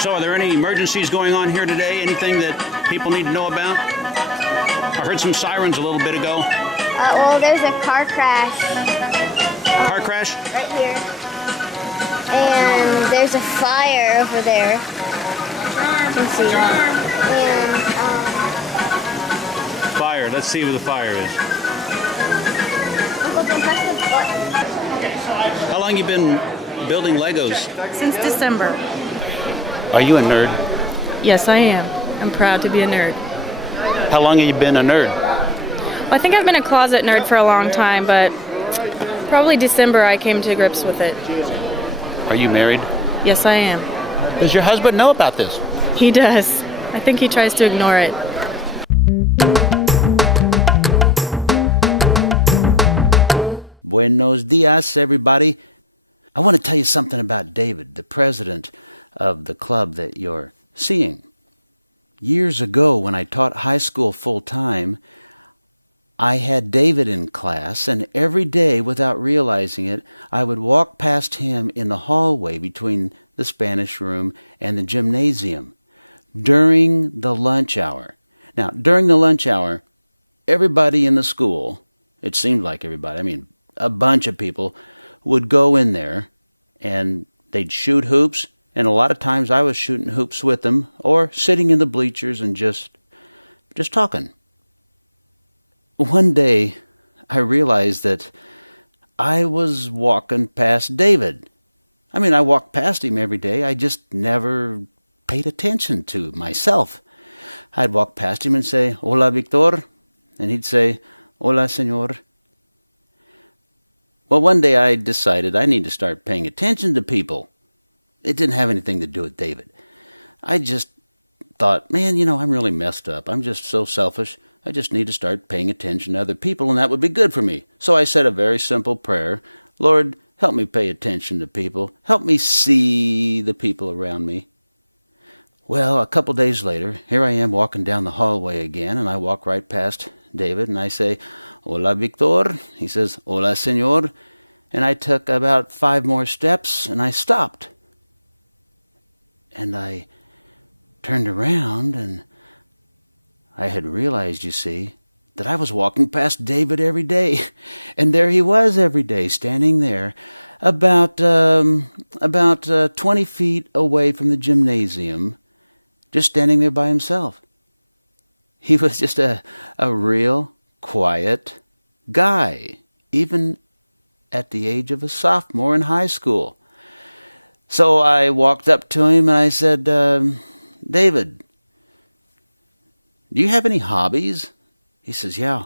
So are there any emergencies going on here today? Anything that people need to know about? I heard some sirens a little bit ago. Well, there's a car crash. Car crash? Right here. And there's a fire over there. Charm, You can see charm. And, Fire. Let's see where the fire is. Uncle Jim, press the button. How long you been building Legos? Since December. Are you a nerd? Yes, I am. I'm proud to be a nerd. How long have you been a nerd? Well, I think I've been a closet nerd for a long time, but probably December I came to grips with it. Are you married? Yes, I am. Does your husband know about this? He does. I think he tries to ignore it. Buenos dias, everybody. I want to tell you something about David, the president of the club that you're seeing. Years ago, when I taught high school full-time, I had David in class, and every day, without realizing it, I would walk past him in the hallway between the Spanish room and the gymnasium during the lunch hour. Now, during the lunch hour, everybody in the school, it seemed like everybody, I mean, a bunch of people, would go in there, and they'd shoot hoops, and a lot of times I was shooting hoops with them, or sitting in the bleachers and just talking. One day, I realized that I was walking past David. I mean, I walked past him every day. I just never paid attention to myself. I'd walk past him and say, "Hola, Victor," and he'd say, "Hola, señor." Well, one day I decided I need to start paying attention to people. It didn't have anything to do with David. I just thought, man, I'm really messed up. I'm just so selfish. I just need to start paying attention to other people, and that would be good for me. So I said a very simple prayer. Lord, help me pay attention to people. Help me see the people around me. Well, a couple days later, here I am walking down the hallway again, and I walk right past David, and I say, "Hola, Victor." He says, "Hola, señor." And I took about 5 more steps, and I stopped. And I turned around, and I had realized, you see, that I was walking past David every day. And there he was every day, standing there about 20 feet away from the gymnasium, just standing there by himself. He was just a real quiet guy, even at the age of a sophomore in high school. So I walked up to him and I said, "David, do you have any hobbies?" He says, "Yeah,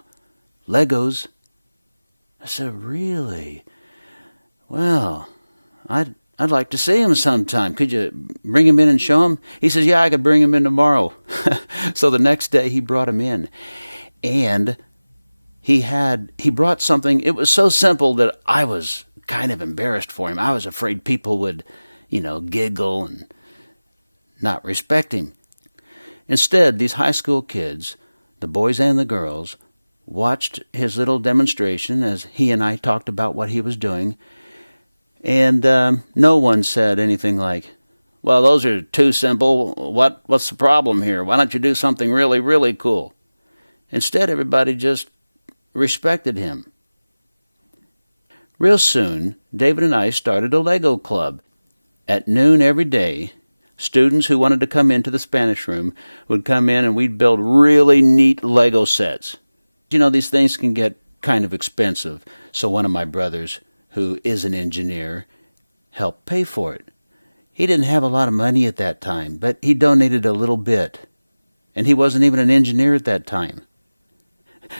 Legos." I said, "Really? Well, I'd like to see him sometime. Could you bring him in and show him?" He says, "Yeah, I could bring him in tomorrow." So the next day he brought him in. And he brought something. It was so simple that I was kind of embarrassed for him. I was afraid people would, giggle and not respect him. Instead, these high school kids, the boys and the girls, watched his little demonstration as he and I talked about what he was doing, and no one said anything like, "Well, those are too simple. What's the problem here? Why don't you do something really, really cool?" Instead, everybody just respected him. Real soon, David and I started a Lego club. At noon every day, students who wanted to come into the Spanish room would come in and we'd build really neat Lego sets. These things can get kind of expensive, so one of my brothers, who is an engineer, helped pay for it. He didn't have a lot of money at that time, but he donated a little bit. And he wasn't even an engineer at that time.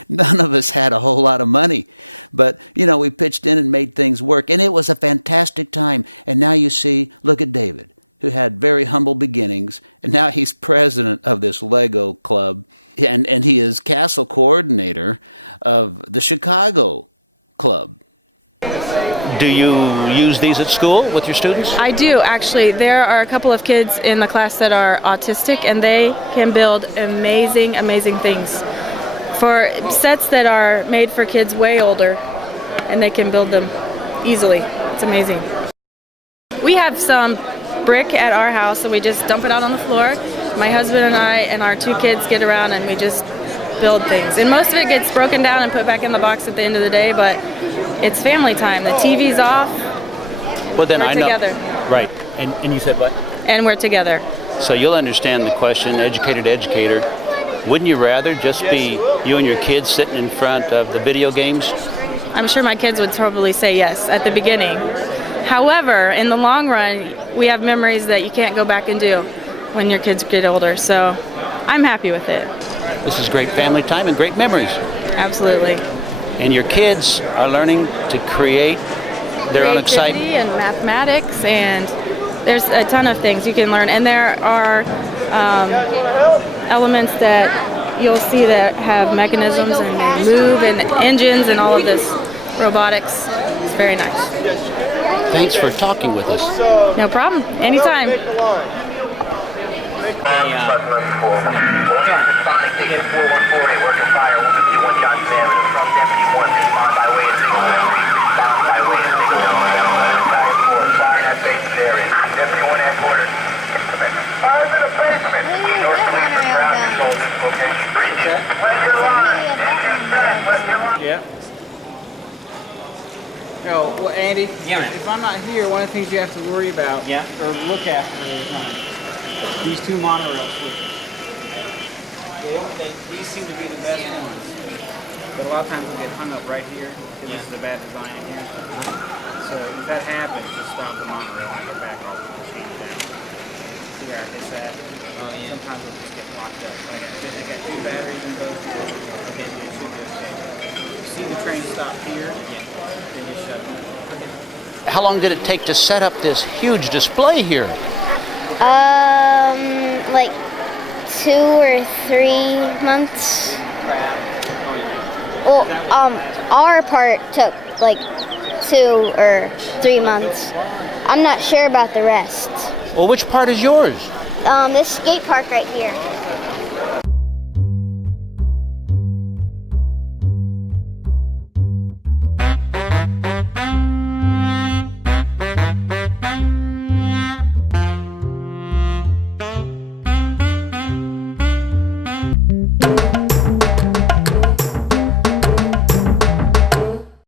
None of us had a whole lot of money, but, we pitched in and made things work, and it was a fantastic time. And now you see, look at David, who had very humble beginnings, and now he's president of this Lego club, and he is castle coordinator of the Chicago club. Do you use these at school with your students? I do, actually. There are a couple of kids in the class that are autistic, and they can build amazing, amazing things. For sets that are made for kids way older, and they can build them easily. It's amazing. We have some brick at our house, so we just dump it out on the floor. My husband and I and our 2 kids get around and we just build things. And most of it gets broken down and put back in the box at the end of the day, but it's family time. The TV's off. Well, then we're I know. Together. Right. And you said what? And we're together. So you'll understand the question, educator to educator. Wouldn't you rather just be you and your kids sitting in front of the video games? I'm sure my kids would probably say yes at the beginning. However, in the long run, we have memories that you can't go back and do when your kids get older. So I'm happy with it. This is great family time and great memories. Absolutely. And your kids are learning to create their own excitement. Creativity and mathematics, and there's a ton of things you can learn. And there are elements that you'll see that have mechanisms and they move and engines and all of this robotics. It's very nice. Thanks for talking with us. No problem. Anytime. Yeah. Oh, well, Andy, if I'm not here, one of the things you have to worry about or look after is these 2 monorails here. These seem to be the best ones. But a lot of times they get hung up right here because this is a bad design in here. So if that happens, just stop the monorail and get back off the machine down. See how it's at? Sometimes they'll just get locked up. Like I said, they got 2 batteries in both. Okay, it should be okay. See the train stop here? Then you shut it. How long did it take to set up this huge display here? Like 2 or 3 months. Well, our part took like 2 or 3 months. I'm not sure about the rest. Well, which part is yours? This skate park right here.